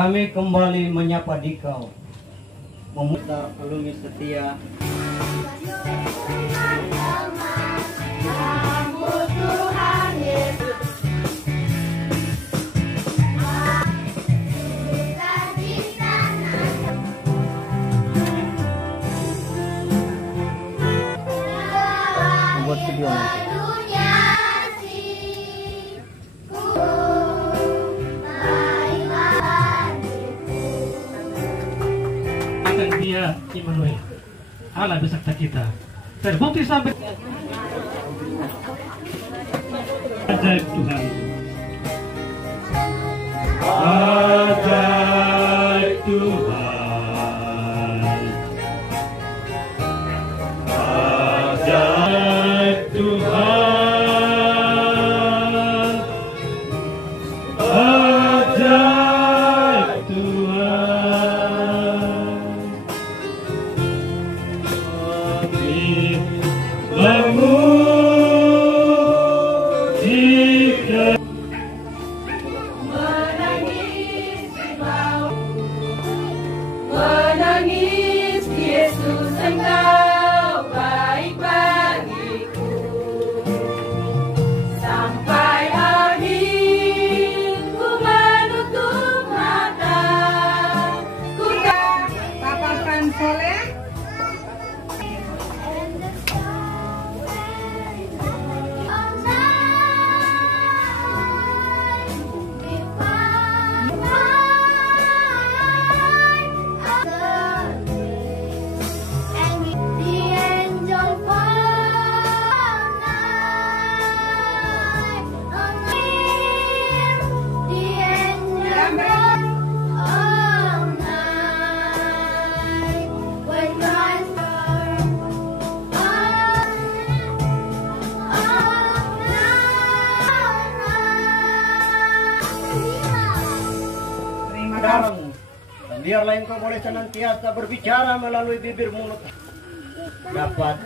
kami kembali menyapa Dikau, memutar alumni setia. Tuhan Yesus. Buat video nanti. Dia Immanuel, Allah beserta kita. Terbukti sampai ajaib Tuhan. Ajaib Tuhan. Ajaib Tuhan. Ajaib Tuhan. Menangis Yesus, Engkau baik bagiku sampai akhir ku menutup mata. Ku papakan soleh. Dan biarlah Engkau boleh senantiasa berbicara melalui bibir mulut, dapat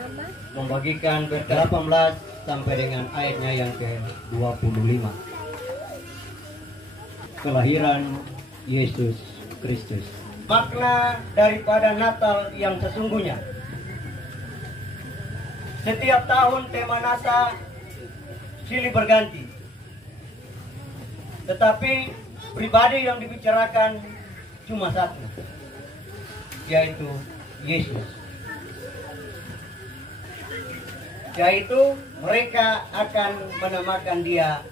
membagikan berkat 18 sampai dengan ayatnya yang ke-25. Kelahiran Yesus Kristus. Makna daripada Natal yang sesungguhnya. Setiap tahun tema Natal silih berganti, tetapi pribadi yang dibicarakan cuma satu, yaitu Yesus. Yaitu mereka akan menamakan dia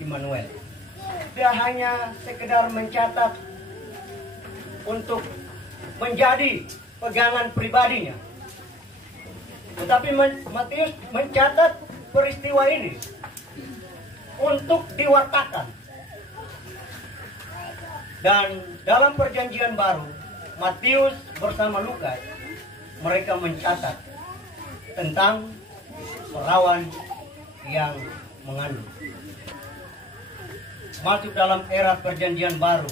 Immanuel. Dia hanya sekedar mencatat untuk menjadi pegangan pribadinya, tetapi Matius mencatat peristiwa ini untuk diwartakan. Dan dalam perjanjian baru, Matius bersama Lukas, mereka mencatat tentang perawan yang mengandung. Masuk dalam era perjanjian baru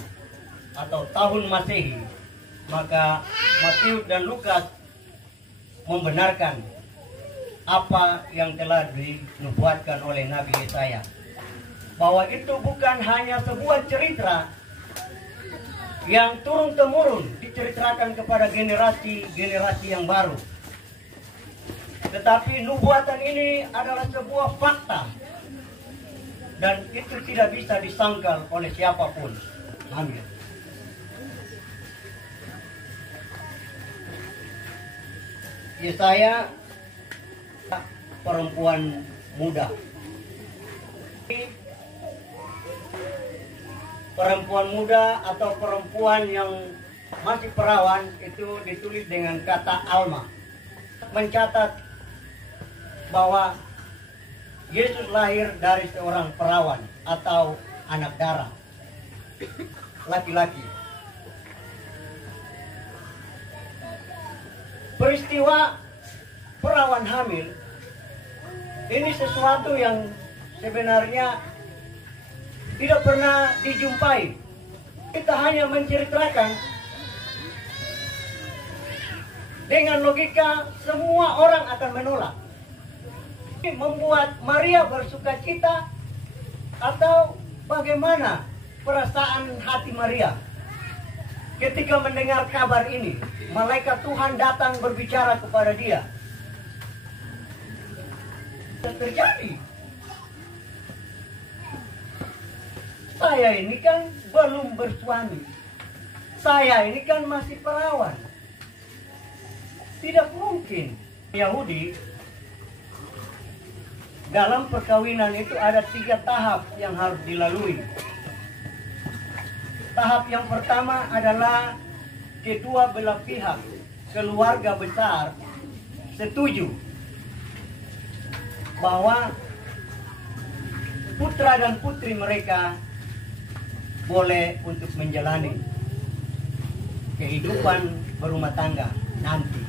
atau tahun Masehi, maka Matius dan Lukas membenarkan apa yang telah dinubuatkan oleh Nabi Yesaya, bahwa itu bukan hanya sebuah cerita yang turun-temurun diceritakan kepada generasi-generasi yang baru, tetapi nubuatan ini adalah sebuah fakta dan itu tidak bisa disangkal oleh siapapun. Amin. Yesaya, perempuan muda. Perempuan muda atau perempuan yang masih perawan itu ditulis dengan kata alma, mencatat bahwa Yesus lahir dari seorang perawan atau anak darah, laki-laki. Peristiwa perawan hamil ini sesuatu yang sebenarnya tidak pernah dijumpai. Kita hanya menceritakan dengan logika semua orang akan menolak. Membuat Maria bersukacita atau bagaimana perasaan hati Maria? ketika mendengar kabar ini, malaikat Tuhan datang berbicara kepada dia. Yang terjadi, saya ini kan belum bersuami, saya ini kan masih perawan. Tidak mungkin. Yahudi dalam perkawinan itu ada 3 tahap yang harus dilalui. Tahap yang pertama adalah kedua belah pihak, keluarga besar setuju bahwa putra dan putri mereka boleh untuk menjalani kehidupan berumah tangga nanti.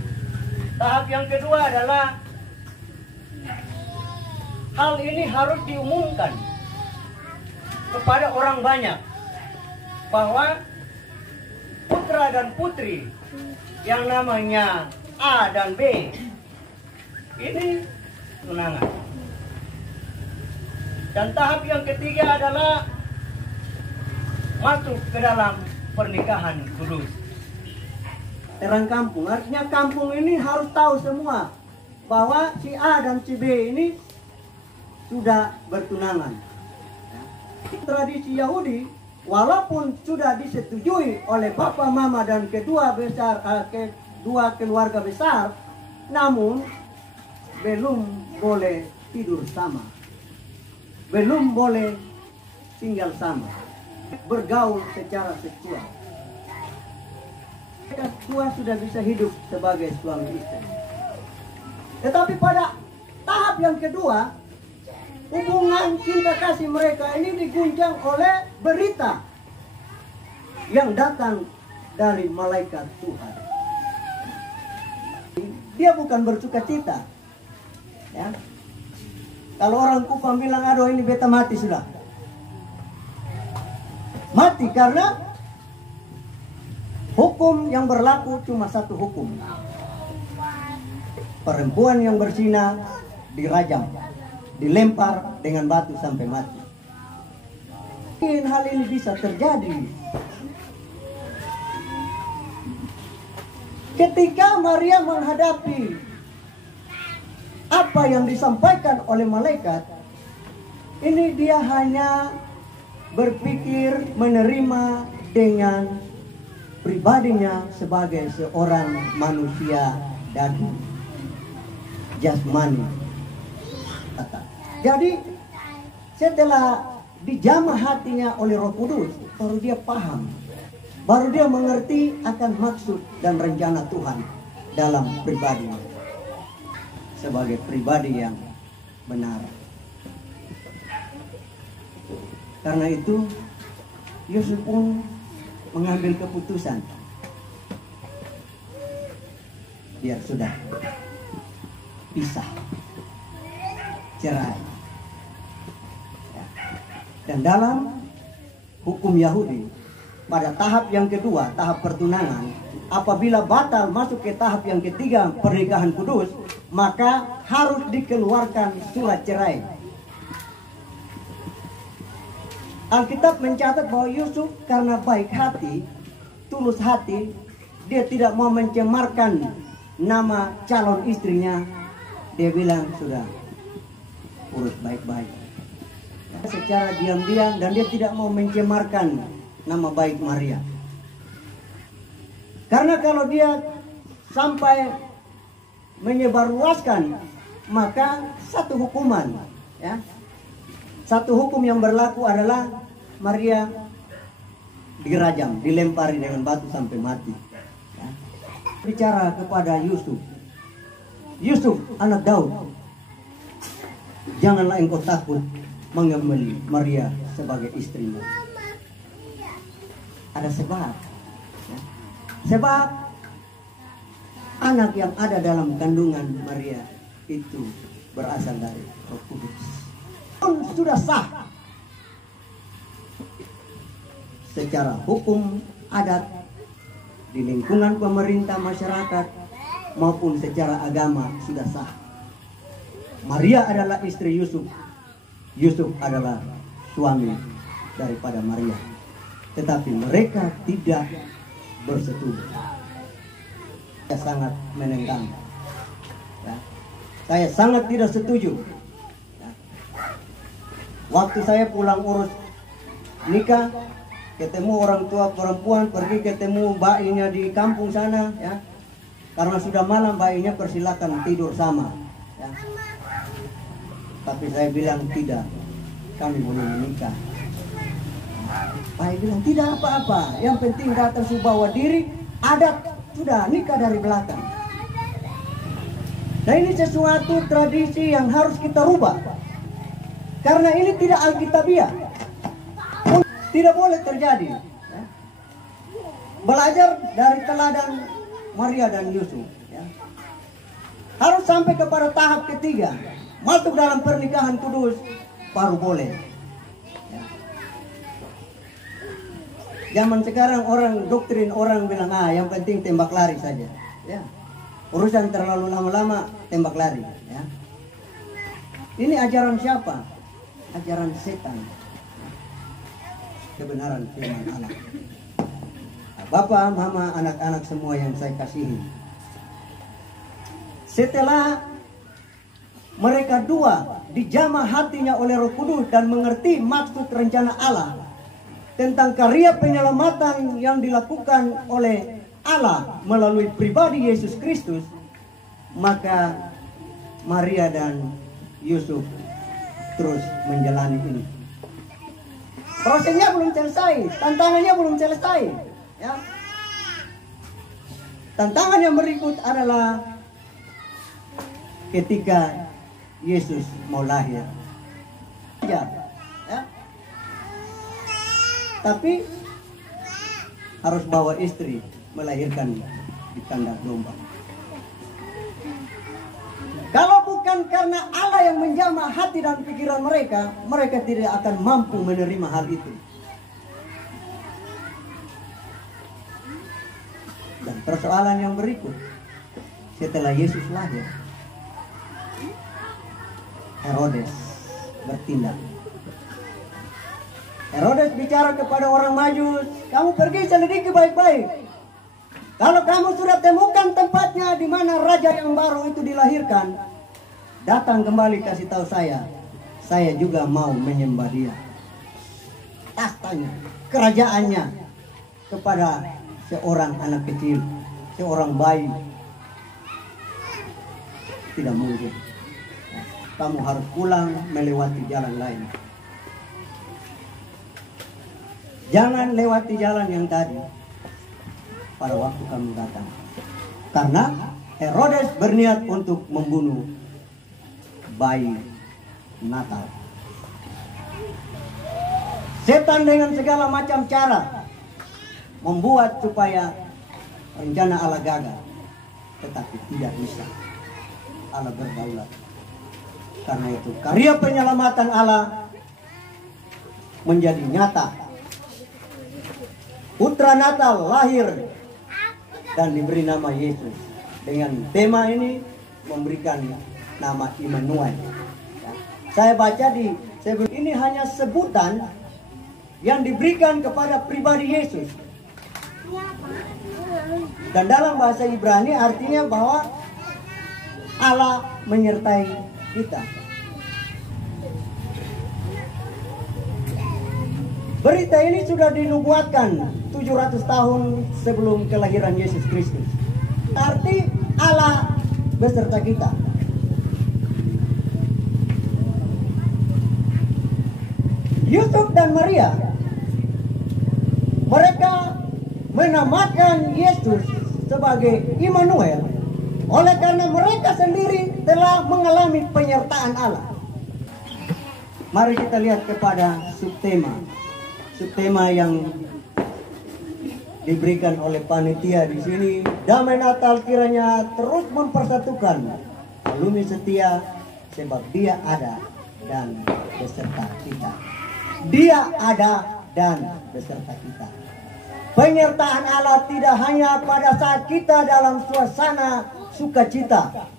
Tahap yang kedua adalah hal ini harus diumumkan kepada orang banyak bahwa putra dan putri yang namanya A dan B ini tunangan. Dan tahap yang ketiga adalah masuk ke dalam pernikahan kudus. Terang kampung, artinya kampung ini harus tahu semua bahwa si A dan si B ini sudah bertunangan. Tradisi Yahudi, walaupun sudah disetujui oleh bapak, mama dan kedua keluarga besar, namun belum boleh tidur sama, belum boleh tinggal sama, bergaul secara seksual. Mereka semua sudah bisa hidup sebagai suami istri. Tetapi pada tahap yang kedua, hubungan cinta kasih mereka ini diguncang oleh berita yang datang dari malaikat Tuhan. Dia bukan bersuka cita. Ya. Kalau orang Kupang bilang, aduh ini beta mati sudah. Mati karena hukum yang berlaku cuma satu hukum. Perempuan yang berzina dirajam, dilempar dengan batu sampai mati. Mungkin hal ini bisa terjadi ketika Maria menghadapi apa yang disampaikan oleh malaikat. Ini dia hanya berpikir menerima dengan pribadinya sebagai seorang manusia dan jasmani. Jadi setelah dijamah hatinya oleh Roh Kudus, baru dia paham, baru dia mengerti akan maksud dan rencana Tuhan dalam pribadinya sebagai pribadi yang benar. Karena itu Yusuf pun mengambil keputusan, biar sudah pisah, cerai. Dan dalam hukum Yahudi, pada tahap yang kedua, tahap pertunangan, apabila batal masuk ke tahap yang ketiga, pernikahan kudus, maka harus dikeluarkan surat cerai. Alkitab mencatat bahwa Yusuf karena baik hati, tulus hati, dia tidak mau mencemarkan nama calon istrinya. Dia bilang, sudah, urus baik-baik. Secara diam-diam, dan dia tidak mau mencemarkan nama baik Maria. Karena kalau dia sampai menyebarluaskan, maka satu hukuman, ya, satu hukum yang berlaku adalah Maria dirajam, dilempari dengan batu sampai mati. Ya. Bicara kepada Yusuf, Yusuf anak Daud, janganlah engkau takut mengambil Maria sebagai istrimu. Ada sebab, ya. Sebab anak yang ada dalam kandungan Maria itu berasal dari Roh Kudus. Sudah sah secara hukum adat di lingkungan pemerintah masyarakat maupun secara agama sudah sah. Maria adalah istri Yusuf. Yusuf adalah suami daripada Maria. Tetapi mereka tidak bersetuju. Saya sangat menentang. Ya. Saya sangat tidak setuju. Ya. Waktu saya pulang urus nikah, ketemu orang tua perempuan, pergi ketemu bayinya di kampung sana, ya. Karena sudah malam, bayinya persilakan tidur sama, ya. Tapi saya bilang tidak, kami belum menikah. Bayi bilang tidak apa-apa, yang penting datang bawa diri, adat sudah nikah dari belakang. Nah, ini sesuatu tradisi yang harus kita rubah, karena ini tidak alkitabiah, tidak boleh terjadi. Belajar dari teladan Maria dan Yusuf, ya. Harus sampai kepada tahap ketiga, masuk dalam pernikahan kudus, baru boleh. Ya. Zaman sekarang orang doktrin, orang bilang yang penting tembak lari saja, ya. Urusan terlalu lama-lama tembak lari, ya. Ini ajaran siapa? Ajaran setan. Kebenaran firman Allah. Bapak, mama, anak-anak semua yang saya kasihi, setelah mereka dua dijamah hatinya oleh Roh Kudus dan mengerti maksud rencana Allah tentang karya penyelamatan yang dilakukan oleh Allah melalui pribadi Yesus Kristus, maka Maria dan Yusuf terus menjalani ini. Prosesnya belum selesai, tantangannya belum selesai, ya. Tantangan yang berikut adalah ketika Yesus mau lahir, ya. Tapi harus bawa istri melahirkan di kandang domba. Kalau bukan karena Allah yang menjamah hati dan pikiran mereka, mereka tidak akan mampu menerima hal itu. Dan persoalan yang berikut, setelah Yesus lahir, Herodes bertindak. Herodes bicara kepada orang Majus, kamu pergi selidiki baik-baik. Kalau kamu sudah temukan tempatnya di mana raja yang baru itu dilahirkan, datang kembali kasih tahu saya juga mau menyembah dia. Tahtanya, kerajaannya kepada seorang anak kecil, seorang bayi. Tidak mungkin. Kamu harus pulang melewati jalan lain. Jangan lewati jalan yang tadi pada waktu kamu datang. Karena Herodes berniat untuk membunuh bayi Natal. Setan dengan segala macam cara membuat supaya rencana Allah gagal. Tetapi tidak bisa. Allah berdaulat. Karena itu karya penyelamatan Allah menjadi nyata. Putra Natal lahir dan diberi nama Yesus. Dengan tema ini memberikan nama Immanuel. Saya baca ini hanya sebutan yang diberikan kepada pribadi Yesus. Dan dalam bahasa Ibrani artinya bahwa Allah menyertai kita. Berita ini sudah dinubuatkan 700 tahun sebelum kelahiran Yesus Kristus. Arti Allah beserta kita. Yusuf dan Maria, mereka menamakan Yesus sebagai Immanuel oleh karena mereka sendiri telah mengalami penyertaan Allah. Mari kita lihat kepada subtema yang diberikan oleh panitia di sini. Damai Natal kiranya terus mempersatukan alumni setia, sebab Dia ada dan beserta kita. Dia ada dan beserta kita. Penyertaan Allah tidak hanya pada saat kita dalam suasana sukacita.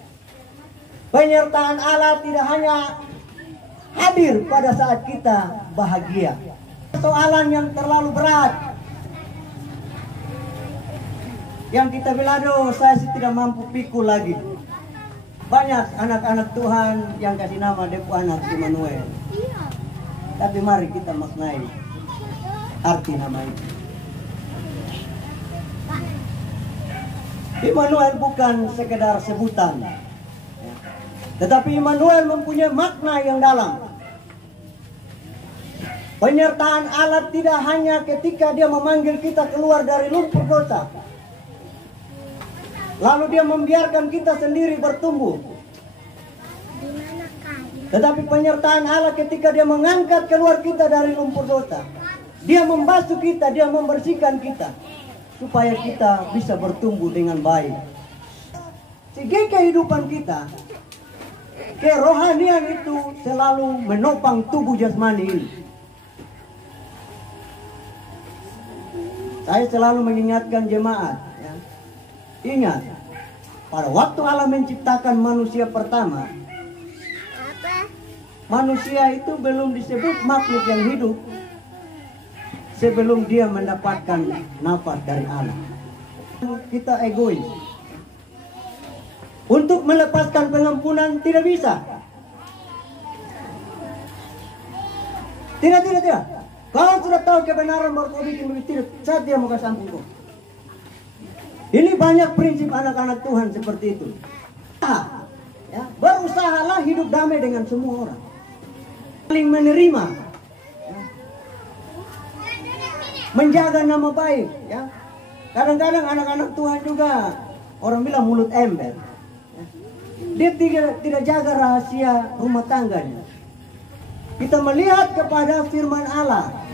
Penyertaan Allah tidak hanya hadir pada saat kita bahagia. Persoalan yang terlalu berat, yang kita bilang, aduh saya sih tidak mampu pikul lagi. Banyak anak-anak Tuhan yang kasih nama Depu anak Immanuel. Tapi mari kita maknai arti nama itu. Immanuel bukan sekedar sebutan, tetapi Immanuel mempunyai makna yang dalam. Penyertaan Allah tidak hanya ketika dia memanggil kita keluar dari lumpur dosa, lalu dia membiarkan kita sendiri bertumbuh. Tetapi penyertaan Allah ketika dia mengangkat keluar kita dari lumpur dosa, dia membasuh kita, dia membersihkan kita, supaya kita bisa bertumbuh dengan baik. Sehingga kehidupan kita, kerohanian itu selalu menopang tubuh jasmani ini. Saya selalu mengingatkan jemaat, ya. Ingat, pada waktu Allah menciptakan manusia pertama, manusia itu belum disebut makhluk yang hidup sebelum dia mendapatkan nafas dari Allah. Kita egois. Untuk melepaskan pengampunan tidak bisa. Tidak. Kalau sudah tahu kebenaran baru kau bikin begitu, saat dia mau kasih ampun kau. Ini banyak prinsip anak-anak Tuhan seperti itu. Ya, berusahalah hidup damai dengan semua orang. Saling menerima. Ya. Menjaga nama baik. Ya. Kadang-kadang anak-anak Tuhan juga orang bilang mulut ember. Ya. Dia tidak jaga rahasia rumah tangganya. Kita melihat kepada firman Allah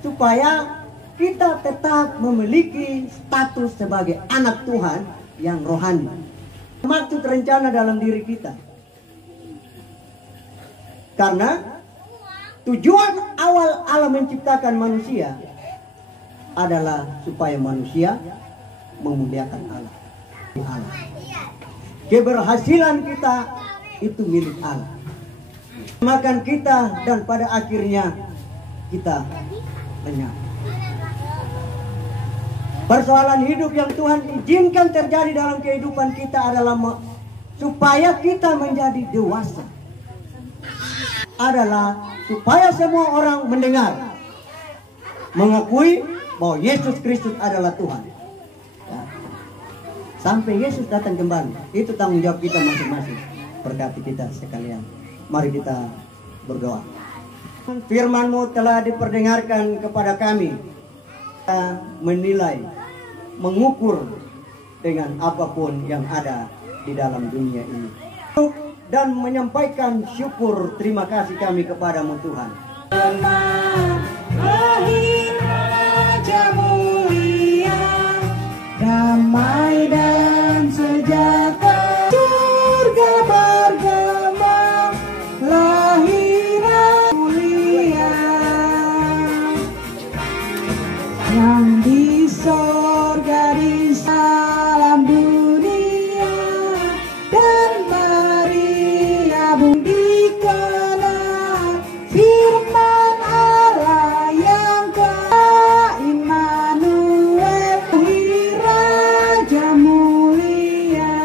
supaya kita tetap memiliki status sebagai anak Tuhan yang rohani. Maksud rencana dalam diri kita. Karena tujuan awal Allah menciptakan manusia adalah supaya manusia memuliakan Allah. Keberhasilan kita itu milik Allah. Makan kita dan pada akhirnya kita lenyap. Persoalan hidup yang Tuhan izinkan terjadi dalam kehidupan kita adalah supaya kita menjadi dewasa. Adalah supaya semua orang mendengar, mengakui bahwa Yesus Kristus adalah Tuhan. Ya. Sampai Yesus datang kembali, itu tanggung jawab kita masing-masing. Berkati kita sekalian. Mari kita berdoa. Firman-Mu telah diperdengarkan kepada kami. Kita menilai, mengukur dengan apapun yang ada di dalam dunia ini. Dan menyampaikan syukur terima kasih kami kepadamu Tuhan. Lahir Raja mulia, damai dan sejahtera, surga bergema, lahir mulia, yang di sorga di salam dunia, dan Maria bung dikenal firman Allah yang kaya Immanuel, Raja mulia,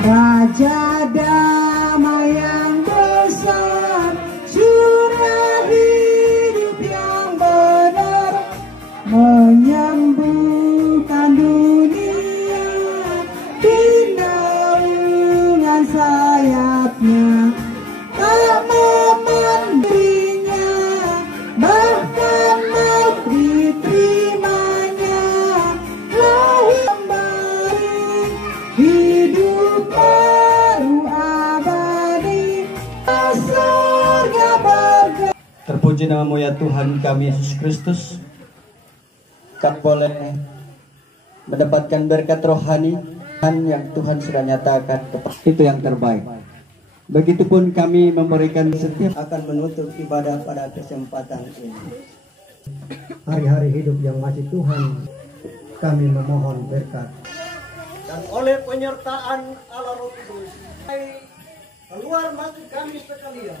Raja damai yang besar, surah hidup yang benar, menyembuhkan dunia dengan sayapnya, tak memandirinya, bahkan mau diterimanya, lahir kembali, hidup baru abadi, surga bergema. Terpuji namamu ya Tuhan kami Yesus Kristus. Kami boleh mendapatkan berkat rohani yang Tuhan sudah nyatakan, itu yang terbaik. Begitupun kami memberikan setiap akan menutup ibadah pada kesempatan ini. Hari-hari hidup yang masih Tuhan, kami memohon berkat. Dan oleh penyertaan Allah Roh Kudus, keluar masuk kami sekalian.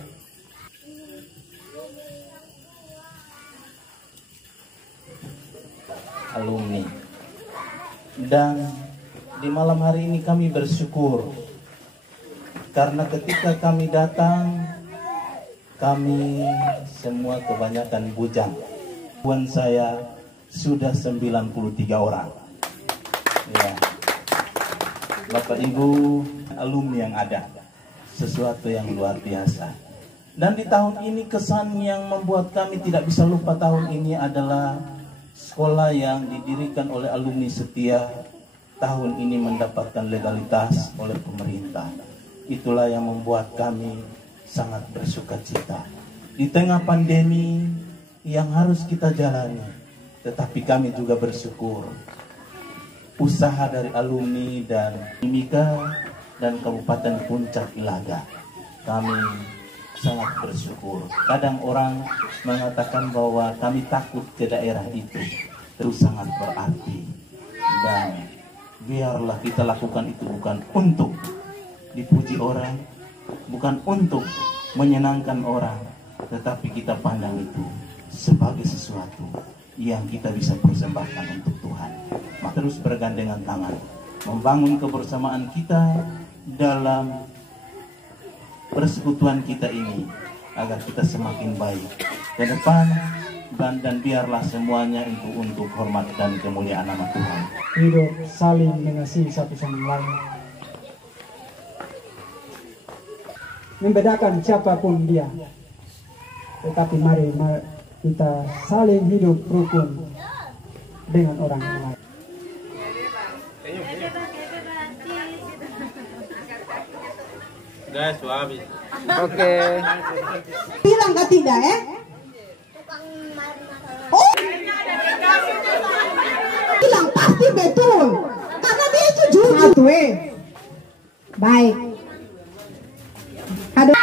alumni. Dan di malam hari ini kami bersyukur karena ketika kami datang, kami semua kebanyakan bujang. Puan saya sudah 93 orang. Ya. Bapak Ibu alumni yang ada, sesuatu yang luar biasa. Dan di tahun ini kesan yang membuat kami tidak bisa lupa tahun ini adalah sekolah yang didirikan oleh alumni setia tahun ini mendapatkan legalitas oleh pemerintah. Itulah yang membuat kami sangat bersuka cita. Di tengah pandemi yang harus kita jalani, tetapi kami juga bersyukur usaha dari alumni dan Mimika dan Kabupaten Puncak Ilaga. Kami sangat bersyukur. Kadang orang mengatakan bahwa kami takut ke daerah itu, terus sangat berarti. Dan biarlah kita lakukan itu bukan untuk dipuji orang, bukan untuk menyenangkan orang, tetapi kita pandang itu sebagai sesuatu yang kita bisa persembahkan untuk Tuhan. Maka terus bergandengan tangan, membangun kebersamaan kita dalam persekutuan kita ini, agar kita semakin baik ke depan, dan biarlah semuanya itu untuk hormat dan kemuliaan nama Tuhan. Hidup saling mengasihi satu sama lain, membedakan siapapun dia, tetapi mari kita saling hidup rukun dengan orang lain. Guys, habis. Oke. Bilang ke tidak ya? Oh. Bilang pasti betul. Karena dia jujur. Satu baik. Aduh.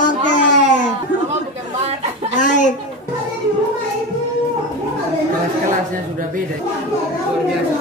Oke. Baik. Kelas-kelasnya sudah beda. Luar biasa.